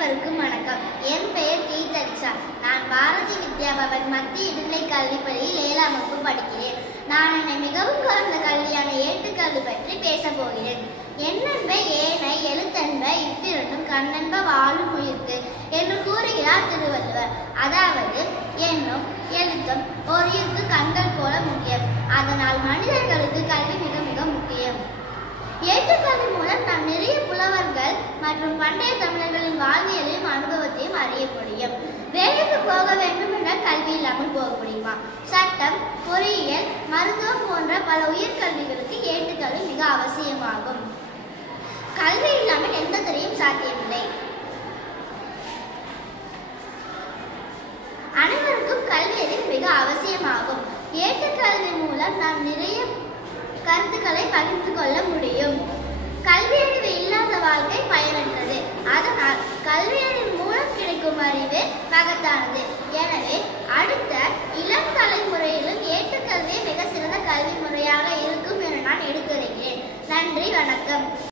அனைவருக்கும் வணக்கம். என் பெயர் டி. தரிஷா. நான் பாரதி வித்யா பவன் மத்திய இடைநிலை கல்விப்பள்ளியில் 7ஆம் வகுப்பு படிக்கிறேன். நான் என்னை மிகவும் கவர்ந்த கல்வியான ஏட்டுக்கல்வி பற்றி பேசப் போகிறேன். எண்ணென்ப ஏனை எழுத்தென்ப இவ்விரண்டும் கண்ணென்ப வாழும் உயிர்க்கு என்று கூறுகிறார் திருவள்ளுவர். அதாவது எண்ணும் எழுத்தும் ஒரு உயிருக்கு கண்கள் போல முக்கியம். அதனால் மனிதர்களுக்கு கல்வி மிக மிக முக்கியம். ஏட்டுக்கல்வி மூலம் நாம் நிறைய புலவர்கள் மற்றும் பண்டைய தமிழர்களின் வாழ்வியலையும் அனுபவத்தையும் அறிய முடியும். வேலைக்கு போக வேண்டும் என்றால் கல்வி இல்லாமல் போக முடியுமா? சட்டம், பொறியியல், மருத்துவம் போன்ற பல உயர்கல்விகளுக்கு ஏட்டுக்கல்வி மிக அவசியமாகும். கல்வி இல்லாமல் எந்த துறையும் சாத்தியமில்லை. அனைவருக்கும் கல்வி அறிவு மிக அவசியமாகும். ஏட்டுக்கல்வி மூலம் நாம் நிறைய கருத்துக்களை பகிர்ந்து கொள்ள முடியும். கல்வியறிவு இல்லாத வாழ்க்கை பயனற்றது. அதனால் கல்வியறிவு மூலம் கிடைக்கும் அறிவு மகத்தானது. எனவே அடுத்த இளம்